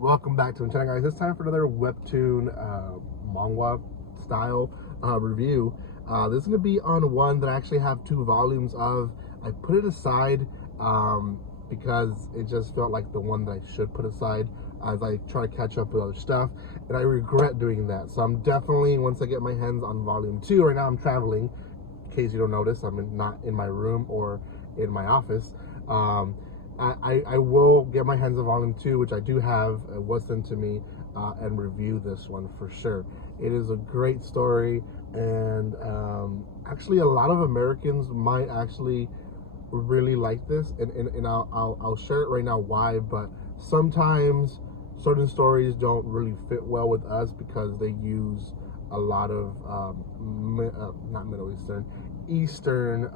Welcome back to the channel, guys. It's time for another webtoon manhwa style review. This is going to be on one that I actually have 2 volumes of. I put it aside because it just felt like the one that I should put aside as I try to catch up with other stuff, and I regret doing that. So I'm definitely, once I get my hands on volume 2, right now I'm traveling. In case you don't notice, I'm not in my room or in my office. I will get my hands on volume 2, which I do have. It was sent to me, and review this one for sure. It is a great story, and actually a lot of Americans might actually really like this, and I'll share it right now why. But sometimes certain stories don't really fit well with us because they use a lot of not Middle Eastern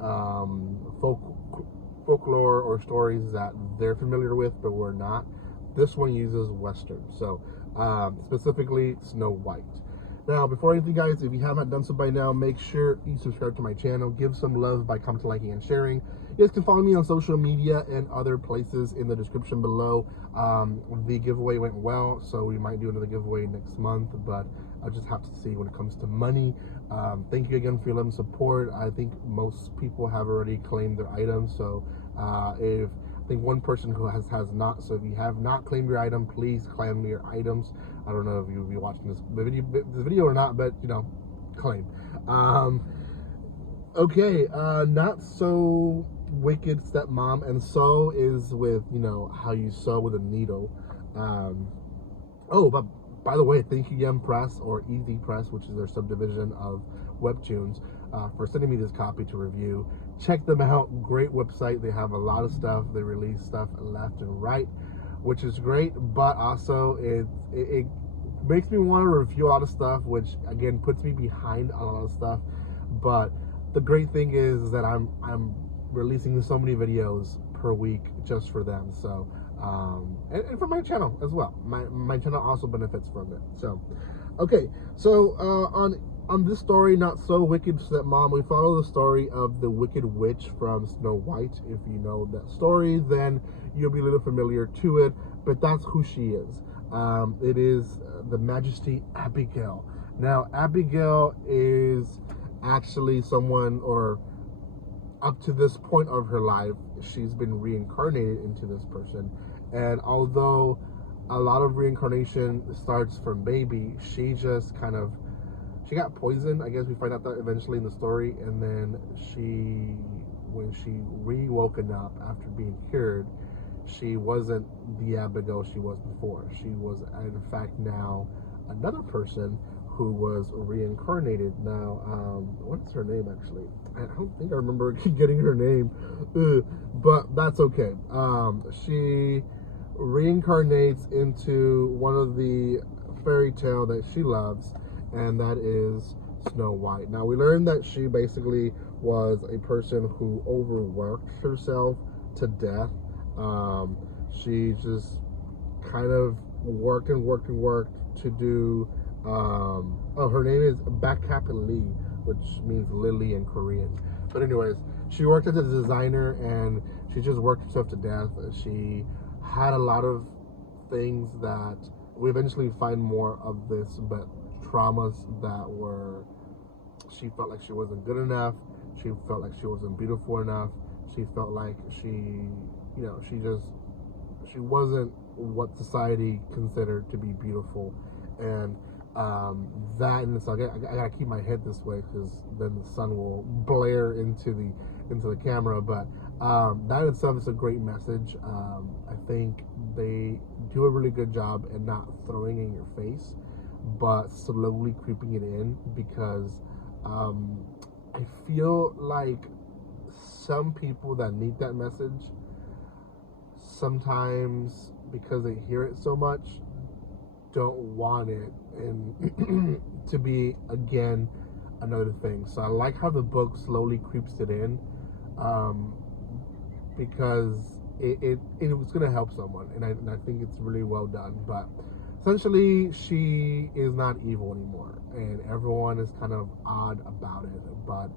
folklore or stories that they're familiar with, but we're not. This one uses Western, so specifically Snow White. Now, before anything, guys, if you haven't done so by now, make sure you subscribe to my channel. Give some love by commenting, liking, and sharing. You guys can follow me on social media and other places in the description below. The giveaway went well, so we might do another giveaway next month, but I'll just have to see when it comes to money. Thank you again for your love and support. I think most people have already claimed their items, so if I think one person who has not. So if you have not claimed your item, please claim your items. I don't know if you'll be watching this video or not, but you know, claim. Okay, not so wicked stepmom, and sew is with, you know, how you sew with a needle. Oh, but by the way, thank you Yum Press, or Easy Press, which is their subdivision of Webtoons, for sending me this copy to review. Check them out. Great website. They have a lot of stuff. They release stuff left and right, which is great, but also it makes me want to review a lot of stuff, which again puts me behind on a lot of stuff. But the great thing is that I'm releasing so many videos per week just for them. So and for my channel as well. My channel also benefits from it. So okay, so on this story, Not So Wicked Stepmom, we follow the story of the Wicked Witch from Snow White. If you know that story, then you'll be a little familiar to it, but that's who she is. It is the Majesty Abigail. Now, Abigail is actually someone, or up to this point of her life, she's been reincarnated into this person. And although a lot of reincarnation starts from baby, she just kind of, she got poisoned. I guess we find out that eventually in the story. And then when she re-woken up after being cured, she wasn't the Abigail she was before. She was, in fact, now another person who was reincarnated. Now, what's her name, actually? I don't think I remember getting her name, but that's okay. She reincarnates into one of the fairy tale that she loves, and that is Snow White. Now, we learned that she basically was a person who overworked herself to death. She just kind of worked to do, oh, her name is Bakkap Lee, which means lily in Korean. But anyways, she worked as a designer, and she just worked herself to death. She had a lot of things that we eventually find more of this, but traumas that were, she felt like she wasn't good enough. She felt like she wasn't beautiful enough. She felt like she, you know, she wasn't what society considered to be beautiful. And that, and so I gotta keep my head this way because then the sun will blare into the camera. But that itself is a great message. I think they do a really good job at not throwing it in your face, but slowly creeping it in, because I feel like some people that need that message, sometimes because they hear it so much, don't want it and to be again another thing. So I like how the book slowly creeps it in, because it was going to help someone, and I think it's really well done. But essentially, she is not evil anymore, and everyone is kind of odd about it. But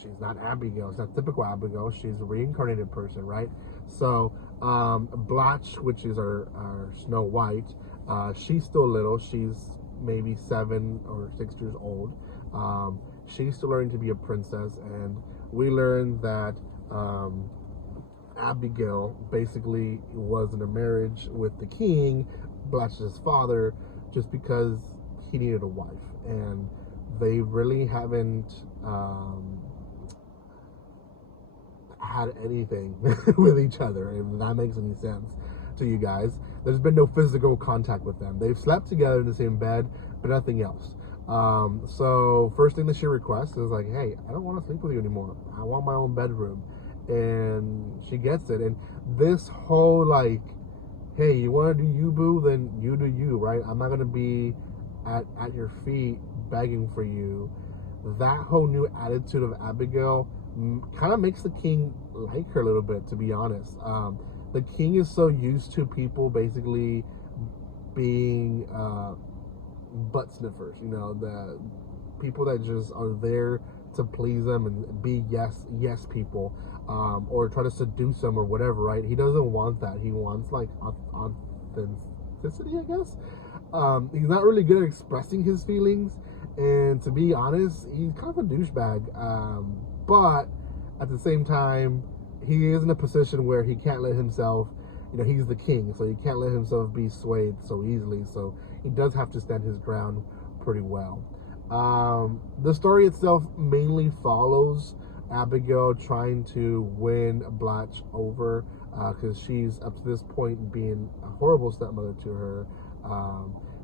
she's not Abigail. It's not typical Abigail. She's a reincarnated person, right? So Blatch, which is our Snow White, she's still little. She's maybe 7 or 6 years old. She's still learning to be a princess, and we learned that Abigail basically was in a marriage with the king, Blatch's father, just because he needed a wife, and they really haven't had anything with each other, if that makes any sense to you guys. There's been no physical contact with them. They've slept together in the same bed, but nothing else. So first thing that she requests is like, hey, I don't want to sleep with you anymore. I want my own bedroom. And she gets it. And this whole like, hey, you want to do you, boo? Then you do you, right? I'm not going to be at your feet begging for you. That whole new attitude of Abigail kind of makes the king like her a little bit, to be honest. The king is so used to people basically being butt sniffers, you know, the people that just are there to please them and be yes people, or try to seduce them or whatever, right? He doesn't want that. He wants like authenticity, I guess. He's not really good at expressing his feelings, and to be honest, he's kind of a douchebag. But at the same time, he is in a position where he can't let himself, you know, he's the king, so he can't let himself be swayed so easily. So he does have to stand his ground pretty well. The story itself mainly follows Abigail trying to win Blatch over, because she's up to this point being a horrible stepmother to her.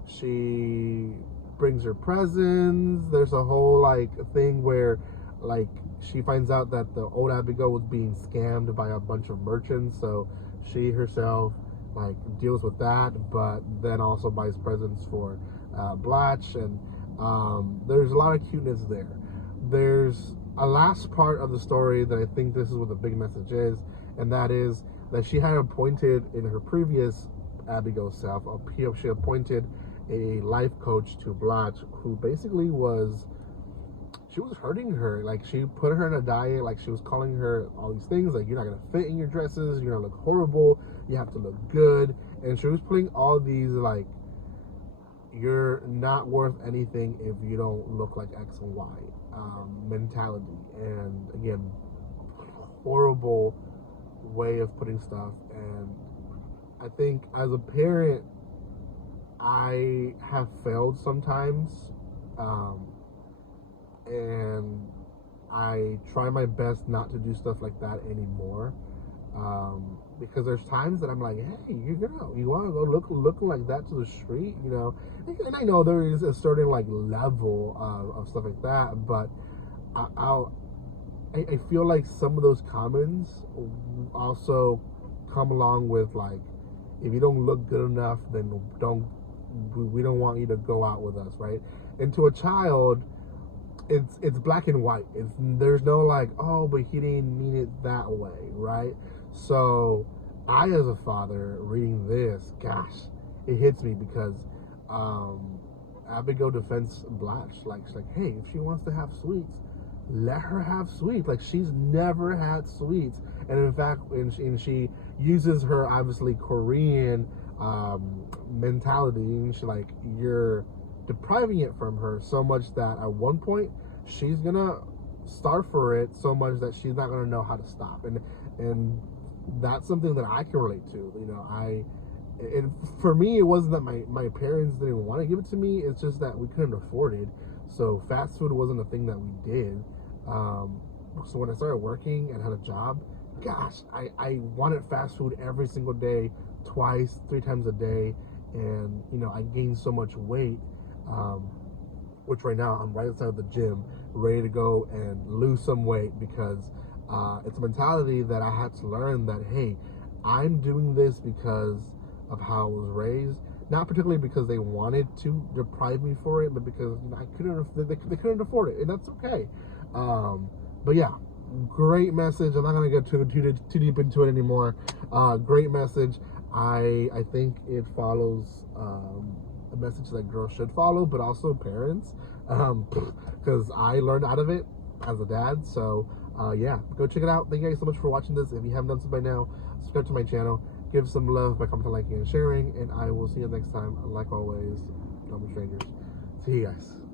She brings her presents. There's a whole like thing where like she finds out that the old Abigail was being scammed by a bunch of merchants, so she herself like deals with that, but then also buys presents for Blatch, and there's a lot of cuteness there. There's a last part of the story that I think this is what the big message is, and that is that she had appointed in her previous Abigail self, she appointed a life coach to Blatch, who basically was hurting her. Like, she put her in a diet, like she was calling her all these things, like, you're not gonna fit in your dresses, you're gonna look horrible, you have to look good, and she was putting all these like, you're not worth anything if you don't look like X and Y mentality. And again, horrible way of putting stuff. And I think as a parent, I have failed sometimes, and I try my best not to do stuff like that anymore, because there's times that I'm like, hey, you want to go looking like that to the street, you know? And I know there is a certain like level of stuff like that, but I feel like some of those comments also come along with like, if you don't look good enough, then we don't want you to go out with us, right? And to a child, it's black and white. There's no like, oh, but he didn't mean it that way, right? So I, as a father, reading this, gosh, it hits me because Abigail defends Blatch. Like, she's like, hey, if she wants to have sweets, let her have sweets. Like, she's never had sweets. And in fact, and she uses her obviously Korean mentality, and she like, you're depriving it from her so much that at one point she's gonna starve for it so much that she's not gonna know how to stop. And that's something that I can relate to. You know, and for me, it wasn't that my parents didn't want to give it to me, it's just that we couldn't afford it. So fast food wasn't a thing that we did. So when I started working and had a job, gosh, I wanted fast food every single day, twice, 3 times a day. And, you know, I gained so much weight, which right now I'm right outside of the gym, ready to go and lose some weight, because it's a mentality that I had to learn that, hey, I'm doing this because of how I was raised, not particularly because they wanted to deprive me for it, but because they couldn't afford it, and that's okay. But yeah, great message. I'm not gonna get too deep into it anymore. Great message. I think it follows a message that girls should follow, but also parents, because I learned out of it as a dad. So yeah, go check it out. Thank you guys so much for watching this. If you haven't done so by now, subscribe to my channel, give some love by commenting, liking, and sharing, and I will see you next time. Like always, don't be strangers. See you guys.